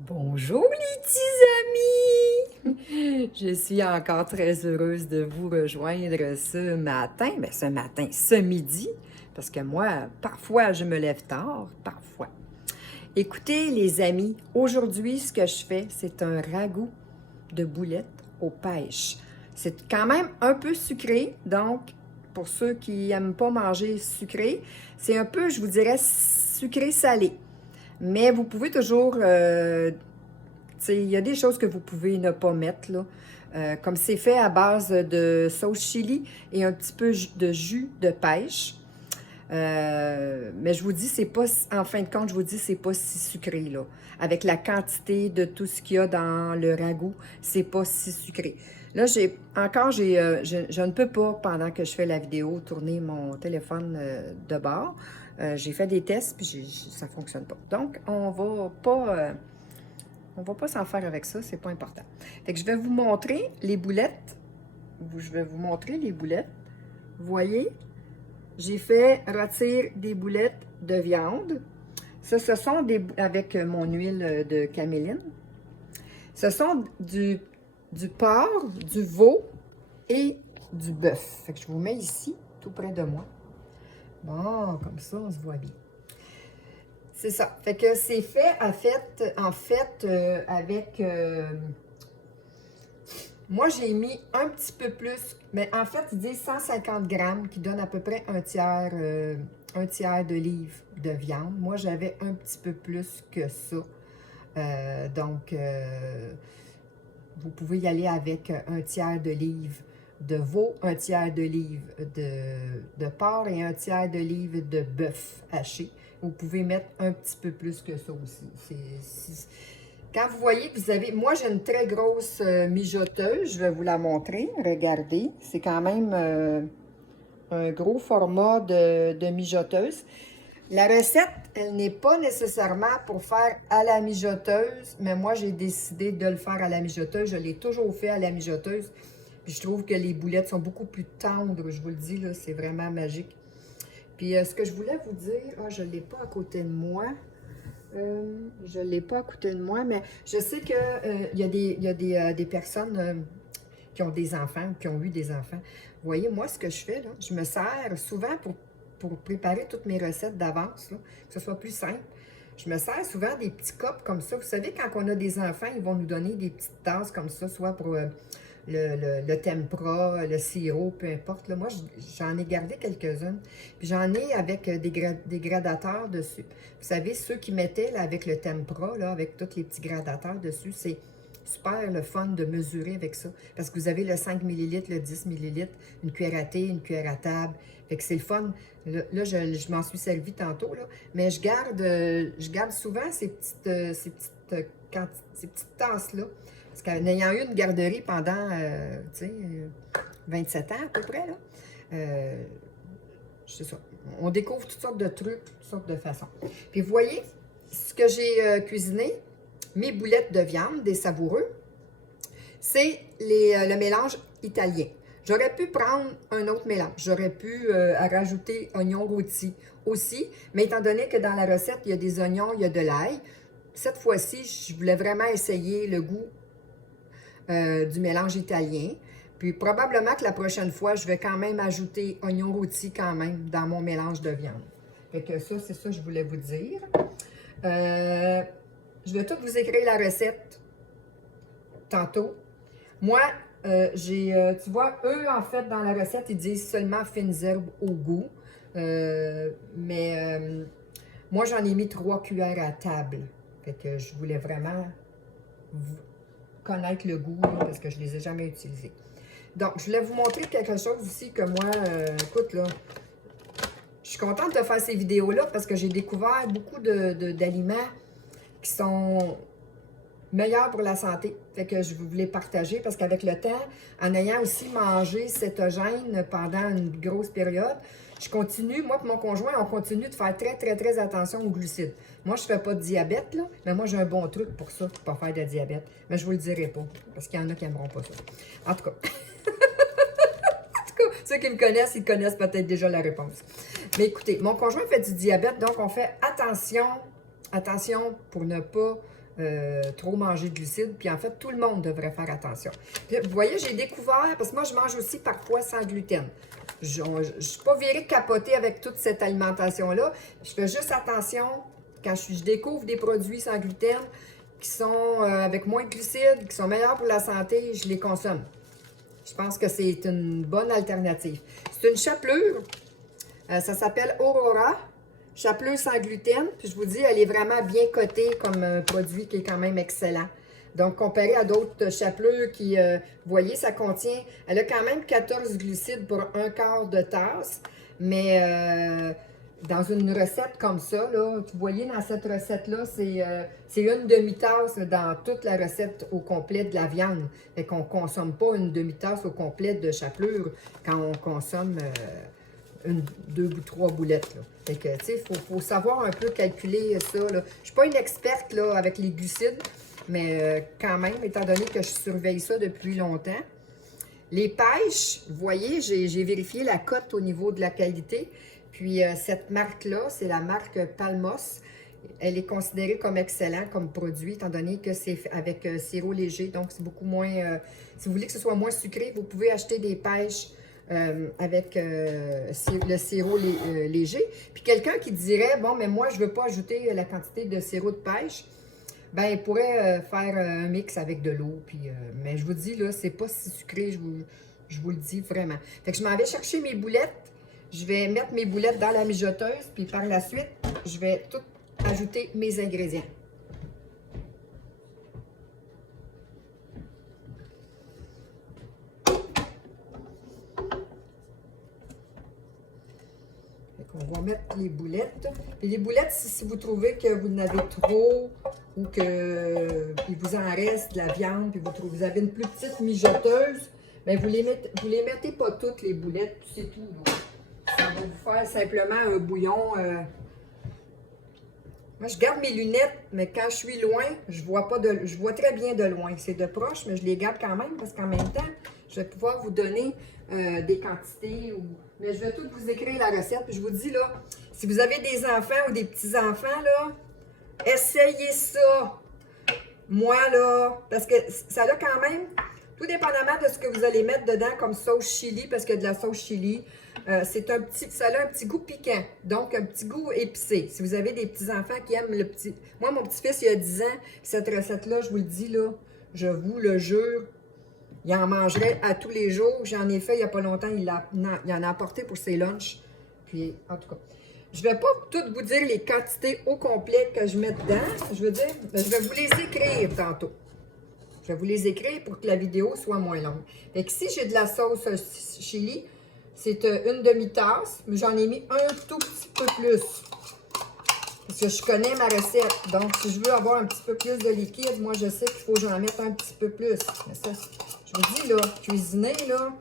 Bonjour les petits amis! Je suis encore très heureuse de vous rejoindre ce matin, ce midi, parce que moi, parfois, je me lève tard, parfois. Écoutez les amis, aujourd'hui, ce que je fais, c'est un ragoût de boulettes aux pêches. C'est quand même un peu sucré, donc pour ceux qui n'aiment pas manger sucré, c'est un peu, je vous dirais, sucré-salé. Mais vous pouvez toujours il y a des choses que vous pouvez ne pas mettre, là. Comme c'est fait à base de sauce chili et un petit peu de jus de pêche. Mais je vous dis, c'est pas, en fin de compte, je vous dis, c'est pas si sucré, là. Avec la quantité de tout ce qu'il y a dans le ragoût, c'est pas si sucré. Là, je ne peux pas, pendant que je fais la vidéo, tourner mon téléphone de bord. J'ai fait des tests, puis ça fonctionne pas. Donc, on va pas s'en faire avec ça, c'est pas important. Fait que je vais vous montrer les boulettes. Je vais vous montrer les boulettes. Vous voyez, j'ai fait rôtir des boulettes de viande. Ça, ce sont avec mon huile de caméline. Ce sont du porc, du veau et du bœuf. Fait que je vous mets ici, tout près de moi. Bon, comme ça, on se voit bien. C'est ça. Fait que c'est fait, avec... moi, j'ai mis un petit peu plus, mais en fait, ils disent 150 grammes, qui donne à peu près un tiers de livre de viande. Moi, j'avais un petit peu plus que ça. Donc, vous pouvez y aller avec un tiers de livre de veau, un tiers de livre de porc et un tiers de livre de bœuf haché. Vous pouvez mettre un petit peu plus que ça aussi. Quand vous voyez que vous avez... Moi, j'ai une très grosse mijoteuse. Je vais vous la montrer. Regardez. C'est quand même un gros format de mijoteuse. La recette, elle n'est pas nécessairement pour faire à la mijoteuse, mais moi, j'ai décidé de le faire à la mijoteuse. Je l'ai toujours fait à la mijoteuse. Puis je trouve que les boulettes sont beaucoup plus tendres. Je vous le dis, là, c'est vraiment magique. Puis ce que je voulais vous dire, je ne l'ai pas à côté de moi. Je ne l'ai pas à côté de moi, mais je sais qu'il y a des personnes qui ont des enfants, qui ont eu des enfants. Vous voyez, moi, ce que je fais, là, je me sers souvent pour préparer toutes mes recettes d'avance, que ce soit plus simple. Je me sers souvent des petits cups comme ça. Vous savez, quand on a des enfants, ils vont nous donner des petites tasses comme ça, soit pour le tempura, le sirop, peu importe. Là, moi, j'en ai gardé quelques-unes. Puis j'en ai avec des gradateurs dessus. Vous savez, ceux qui mettaient là, avec le tempura, là, avec tous les petits gradateurs dessus, c'est super le fun de mesurer avec ça. Parce que vous avez le 5 ml, le 10 ml, une cuillère à thé, une cuillère à table. Fait que c'est le fun. Là, je m'en suis servi tantôt, là. Mais je garde souvent ces petites tasses-là. Parce qu'en ayant eu une garderie pendant, 27 ans à peu près, là, c'est ça. On découvre toutes sortes de trucs, toutes sortes de façons. Puis vous voyez, ce que j'ai cuisiné, mes boulettes de viande, des savoureux, c'est le mélange italien. J'aurais pu prendre un autre mélange. J'aurais pu rajouter oignons rôtis aussi, mais étant donné que dans la recette, il y a des oignons, il y a de l'ail, cette fois-ci, je voulais vraiment essayer le goût du mélange italien. Puis probablement que la prochaine fois, je vais quand même ajouter oignons rôtis quand même dans mon mélange de viande. Fait que ça, c'est ça que je voulais vous dire. Je vais tout vous écrire la recette tantôt. Moi, tu vois, eux, en fait, dans la recette, ils disent seulement fines herbes au goût. Moi, j'en ai mis 3 cuillères à table. Fait que je voulais vraiment connaître le goût, là, parce que je ne les ai jamais utilisés. Donc, je voulais vous montrer quelque chose aussi que moi, écoute, là, je suis contente de faire ces vidéos-là parce que j'ai découvert beaucoup d'aliments qui sont meilleurs pour la santé. Fait que je voulais partager parce qu'avec le temps, en ayant aussi mangé cétogène pendant une grosse période, je continue, moi et mon conjoint, on continue de faire très, très, très attention aux glucides. Moi, je ne fais pas de diabète, là, mais moi, j'ai un bon truc pour ça, pour ne pas faire de diabète. Mais je ne vous le dirai pas, parce qu'il y en a qui n'aimeront pas ça. En tout cas, ceux qui me connaissent, ils connaissent peut-être déjà la réponse. Mais écoutez, mon conjoint fait du diabète, donc on fait attention pour ne pas trop manger de glucides. Puis en fait, tout le monde devrait faire attention. Puis, vous voyez, j'ai découvert, parce que moi, je mange aussi parfois sans gluten. Je ne suis pas virée capotée avec toute cette alimentation-là. Je fais juste attention quand je découvre des produits sans gluten qui sont avec moins de glucides, qui sont meilleurs pour la santé, je les consomme. Je pense que c'est une bonne alternative. C'est une chapelure. Ça s'appelle Aurora. Chapelure sans gluten. Puis je vous dis, elle est vraiment bien cotée comme un produit qui est quand même excellent. Donc, comparé à d'autres chapelures qui, vous voyez, ça contient, elle a quand même 14 glucides pour un quart de tasse. Mais dans une recette comme ça, là, vous voyez, dans cette recette-là, c'est une demi-tasse dans toute la recette au complet de la viande. Fait qu'on ne consomme pas une demi-tasse au complet de chapelure quand on consomme deux ou trois boulettes. Là. Fait que, tu sais, faut savoir un peu calculer ça. Là. Je ne suis pas une experte là, avec les glucides, mais quand même, étant donné que je surveille ça depuis longtemps. Les pêches, vous voyez, j'ai vérifié la cote au niveau de la qualité. Puis cette marque-là, c'est la marque Palmos. Elle est considérée comme excellent comme produit, étant donné que c'est avec sirop léger. Donc, c'est beaucoup moins... si vous voulez que ce soit moins sucré, vous pouvez acheter des pêches avec le sirop léger. Puis quelqu'un qui dirait, bon, mais moi, je ne veux pas ajouter la quantité de sirop de pêche. Ben, il pourrait faire un mix avec de l'eau. Mais je vous dis, là, c'est pas si sucré, je vous le dis vraiment. Fait que je m'en vais chercher mes boulettes. Je vais mettre mes boulettes dans la mijoteuse, puis par la suite, je vais tout ajouter mes ingrédients. On va mettre les boulettes. Et les boulettes, si vous trouvez que vous en avez trop ou qu'il vous en reste de la viande, puis vous avez une plus petite mijoteuse, bien, vous les mettez pas toutes les boulettes, puis c'est tout. Là. Ça va vous faire simplement un bouillon. Moi, je garde mes lunettes, mais quand je suis loin, je vois très bien de loin. C'est de proche, mais je les garde quand même parce qu'en même temps, je vais pouvoir vous donner des quantités. Mais je vais tout vous écrire la recette. Puis je vous dis, là, si vous avez des enfants ou des petits-enfants, là, essayez ça. Moi, là, parce que ça a quand même, tout dépendamment de ce que vous allez mettre dedans comme sauce chili, parce que de la sauce chili, ça a un petit goût piquant, donc un petit goût épicé. Si vous avez des petits-enfants qui aiment le petit... Moi, mon petit-fils, il a 10 ans, cette recette-là, je vous le dis, là, je vous le jure, il en mangerait à tous les jours. J'en ai fait il n'y a pas longtemps, il en a apporté pour ses lunchs. Puis, en tout cas, je ne vais pas toutes vous dire les quantités au complet que je mets dedans. Je veux dire, je vais vous les écrire tantôt. Je vais vous les écrire pour que la vidéo soit moins longue. Fait que si j'ai de la sauce chili, c'est une demi-tasse, mais j'en ai mis un tout petit peu plus. Parce que je connais ma recette. Donc, si je veux avoir un petit peu plus de liquide, moi, je sais qu'il faut que j'en mette un petit peu plus. Mais ça, je vous dis, là, cuisiner, là,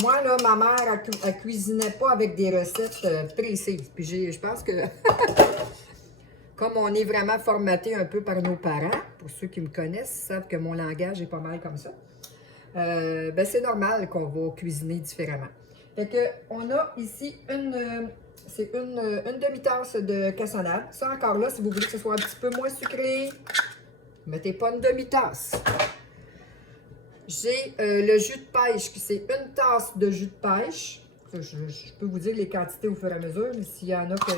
moi, là, ma mère, elle cuisinait pas avec des recettes précises. Puis je pense que, comme on est vraiment formaté un peu par nos parents, pour ceux qui me connaissent, savent que mon langage est pas mal comme ça, ben c'est normal qu'on va cuisiner différemment. Fait que, on a ici c'est une demi-tasse de cassonade. Ça, encore là, si vous voulez que ce soit un petit peu moins sucré, mettez pas une demi-tasse. J'ai le jus de pêche, qui c'est une tasse de jus de pêche. Je peux vous dire les quantités au fur et à mesure, mais s'il y en a que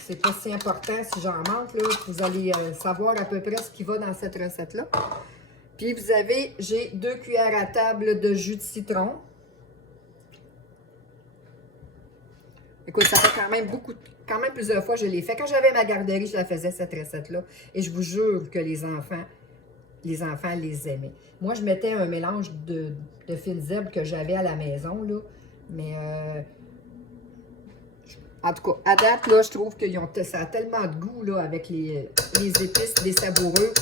c'est pas si important, si j'en manque, là, vous allez savoir à peu près ce qui va dans cette recette-là. Puis j'ai 2 cuillères à table de jus de citron. Écoute, ça fait quand même plusieurs fois que je l'ai fait. Quand j'avais ma garderie, je la faisais, cette recette-là. Et je vous jure que les enfants les aimaient. Moi, je mettais un mélange de fines herbes que j'avais à la maison, là. Mais, en tout cas, à date, là, je trouve que ça a tellement de goût, là, avec les épices des savoureux,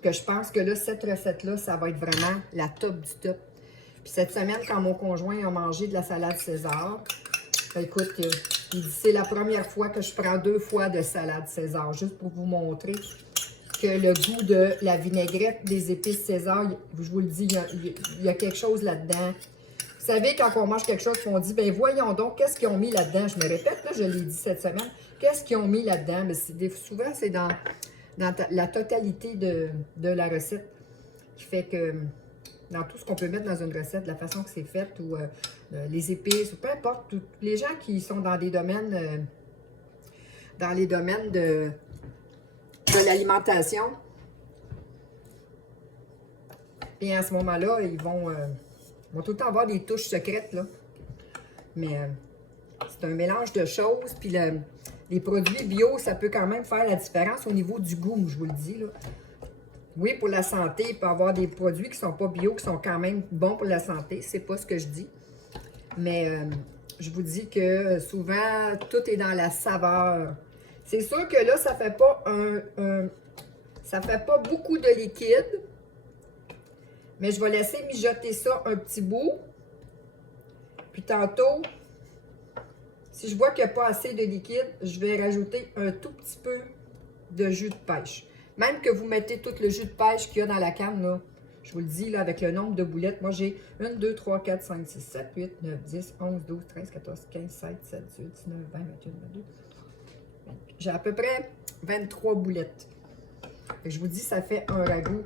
que je pense que là, cette recette-là, ça va être vraiment la top du top. Puis cette semaine, quand mon conjoint a mangé de la salade César, écoute, il dit c'est la première fois que je prends 2 fois de salade César, juste pour vous montrer que le goût de la vinaigrette des épices César, je vous le dis, il y a quelque chose là-dedans. Vous savez, quand on mange quelque chose, on dit, ben voyons donc, qu'est-ce qu'ils ont mis là-dedans? Je me répète, là, je l'ai dit cette semaine, qu'est-ce qu'ils ont mis là-dedans? Mais souvent, c'est dans dans la totalité de la recette, qui fait que dans tout ce qu'on peut mettre dans une recette, la façon que c'est fait, ou les épices, ou peu importe, les gens qui sont dans des domaines, dans les domaines de l'alimentation, et à ce moment-là, ils vont tout le temps avoir des touches secrètes, là. Mais c'est un mélange de choses, puis les produits bio, ça peut quand même faire la différence au niveau du goût, je vous le dis, là. Oui, pour la santé, il peut y avoir des produits qui ne sont pas bio, qui sont quand même bons pour la santé, c'est pas ce que je dis. Mais je vous dis que souvent, tout est dans la saveur. C'est sûr que là, ça fait pas ça fait pas beaucoup de liquide. Mais je vais laisser mijoter ça un petit bout. Puis tantôt, si je vois qu'il n'y a pas assez de liquide, je vais rajouter un tout petit peu de jus de pêche. Même que vous mettez tout le jus de pêche qu'il y a dans la canne, là, je vous le dis, là, avec le nombre de boulettes. Moi, j'ai 1, 2, 3, 4, 5, 6, 7, 8, 9, 10, 11, 12, 13, 14, 15, 16, 17, 18, 19, 20, 21, 22. J'ai à peu près 23 boulettes. Et je vous dis, ça fait un ragoût.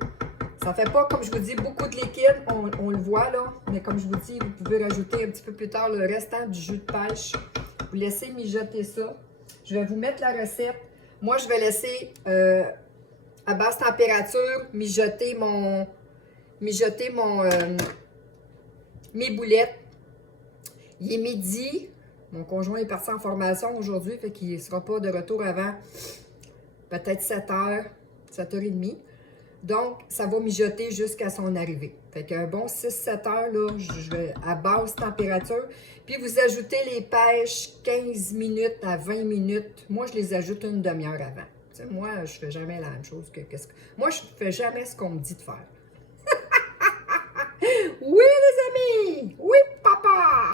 Ça fait pas, comme je vous dis, beaucoup de liquide, on le voit là, mais comme je vous dis, vous pouvez rajouter un petit peu plus tard le restant du jus de pêche. Vous laissez mijoter ça. Je vais vous mettre la recette. Moi, je vais laisser à basse température mijoter mes boulettes. Il est midi. Mon conjoint est parti en formation aujourd'hui, fait qu'il ne sera pas de retour avant peut-être 7 h, 7 h 30. Donc, ça va mijoter jusqu'à son arrivée. Fait qu'un bon 6-7 heures, là, je vais à basse température. Puis, vous ajoutez les pêches 15 minutes à 20 minutes. Moi, je les ajoute une demi-heure avant. Tu sais, moi, je fais jamais la même chose que... Moi, je fais jamais ce qu'on me dit de faire. Oui, les amis! Oui, papa!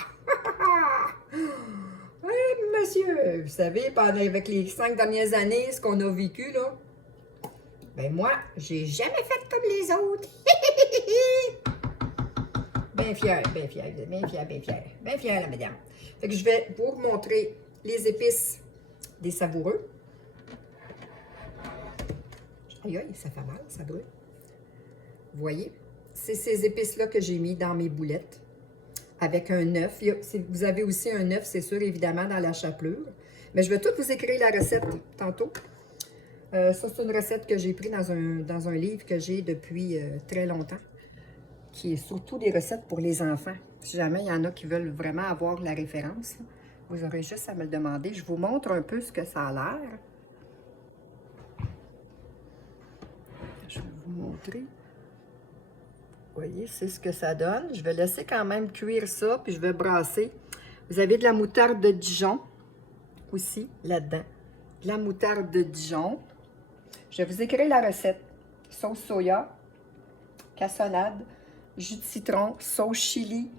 Oui, monsieur! Vous savez, avec les 5 dernières années, ce qu'on a vécu, là, ben moi, j'ai jamais fait comme les autres. Bien fière, bien fière, bien fière, bien fière. Bien fière, la madame. Fait que je vais vous montrer les épices des savoureux. Aïe, aïe, ça fait mal, ça brûle. Vous voyez? C'est ces épices-là que j'ai mis dans mes boulettes. Avec un œuf. Vous avez aussi un œuf, c'est sûr, évidemment, dans la chapelure. Mais je vais tout vous écrire la recette tantôt. Ça, c'est une recette que j'ai prise dans un livre que j'ai depuis très longtemps, qui est surtout des recettes pour les enfants. Si jamais il y en a qui veulent vraiment avoir la référence, là, vous aurez juste à me le demander. Je vous montre un peu ce que ça a l'air. Je vais vous montrer. Vous voyez, c'est ce que ça donne. Je vais laisser quand même cuire ça, puis je vais brasser. Vous avez de la moutarde de Dijon aussi, là-dedans. De la moutarde de Dijon. Je vais vous écrire la recette. Sauce soya, cassonade, jus de citron, sauce chili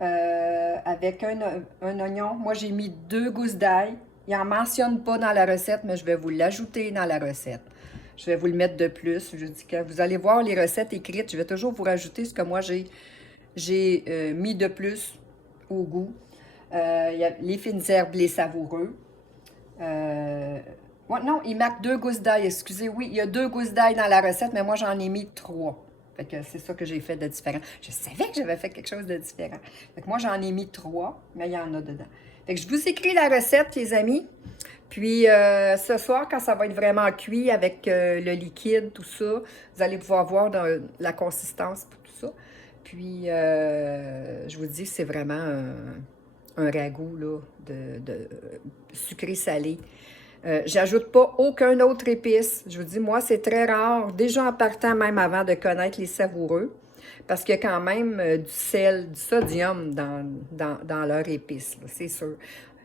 avec un oignon. Moi, j'ai mis 2 gousses d'ail. Il n'en mentionne pas dans la recette, mais je vais vous l'ajouter dans la recette. Je vais vous le mettre de plus. Je dis que vous allez voir les recettes écrites. Je vais toujours vous rajouter ce que moi, j'ai mis de plus au goût. Il y a les fines herbes, les savoureux. Ouais, non, il marque 2 gousses d'ail, excusez, oui, il y a 2 gousses d'ail dans la recette, mais moi, j'en ai mis 3. Fait que c'est ça que j'ai fait de différent. Je savais que j'avais fait quelque chose de différent. Fait que moi, j'en ai mis 3, mais il y en a dedans. Fait que je vous écris la recette, les amis. Puis, ce soir, quand ça va être vraiment cuit avec le liquide, tout ça, vous allez pouvoir voir dans la consistance pour tout ça. Puis, je vous dis, c'est vraiment un ragoût là, de sucré-salé. J'ajoute pas aucun autre épice. Je vous dis, moi, c'est très rare, déjà en partant même avant de connaître les savoureux, parce qu'il y a quand même du sel, du sodium dans leur épice, c'est sûr.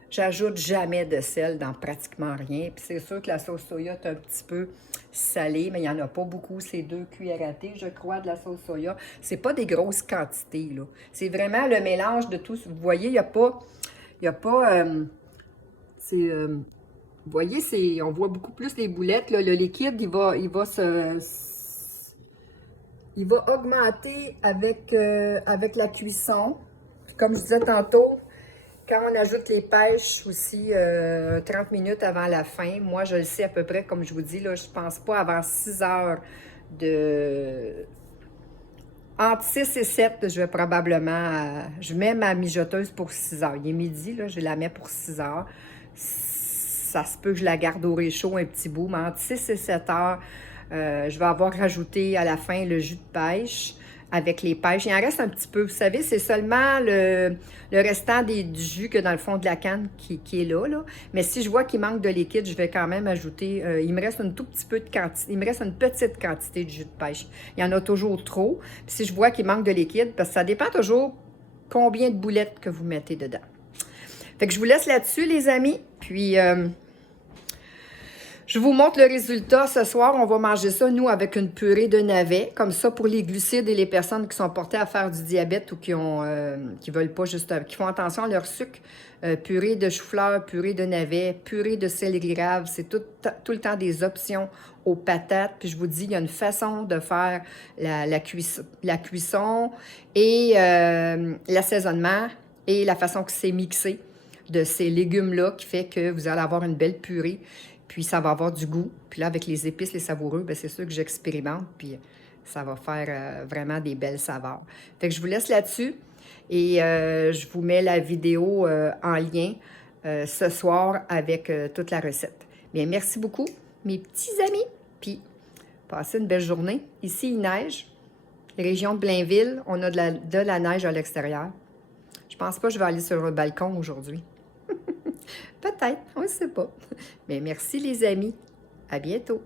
J'ajoute jamais de sel dans pratiquement rien. Puis c'est sûr que la sauce soya est un petit peu salée, mais il n'y en a pas beaucoup. C'est 2 cuillères à thé, je crois, de la sauce soya. C'est pas des grosses quantités, là. C'est vraiment le mélange de tout. Vous voyez, il n'y a pas... vous voyez, on voit beaucoup plus les boulettes. Là. Le liquide, il va augmenter avec la cuisson. Puis comme je disais tantôt, quand on ajoute les pêches aussi 30 minutes avant la fin, moi je le sais à peu près, comme je vous dis, là, je pense pas avant 6 heures de... Entre 6 et 7, je vais probablement... je mets ma mijoteuse pour 6 heures. Il est midi, là, je la mets pour 6 heures. Ça se peut que je la garde au réchaud un petit bout, mais entre 6 et 7 heures, je vais avoir rajouté à la fin le jus de pêche avec les pêches. Il en reste un petit peu. Vous savez, c'est seulement le restant du jus que dans le fond de la canne qui est là, là. Mais si je vois qu'il manque de liquide, je vais quand même ajouter... il me reste un tout petit peu de quantité. Il me reste une petite quantité de jus de pêche. Il y en a toujours trop. Puis si je vois qu'il manque de liquide, parce que ça dépend toujours combien de boulettes que vous mettez dedans. Fait que je vous laisse là-dessus, les amis. Puis... je vous montre le résultat. Ce soir, on va manger ça, nous, avec une purée de navets. Comme ça, pour les glucides et les personnes qui sont portées à faire du diabète ou qui veulent pas juste... qui font attention à leur sucre. Purée de chou-fleur, purée de navets, purée de céleri rave. C'est tout le temps des options aux patates. Puis je vous dis, il y a une façon de faire la cuisson et l'assaisonnement et la façon que c'est mixé de ces légumes-là qui fait que vous allez avoir une belle purée. Puis ça va avoir du goût. Puis là, avec les épices, les savoureux, bien, c'est sûr que j'expérimente. Puis ça va faire vraiment des belles saveurs. Fait que je vous laisse là-dessus. Et je vous mets la vidéo en lien ce soir avec toute la recette. Bien, merci beaucoup, mes petits amis. Puis passez une belle journée. Ici, il neige. Région de Blainville, on a de la neige à l'extérieur. Je pense pas que je vais aller sur le balcon aujourd'hui. Peut-être, on ne sait pas. Mais merci les amis. À bientôt.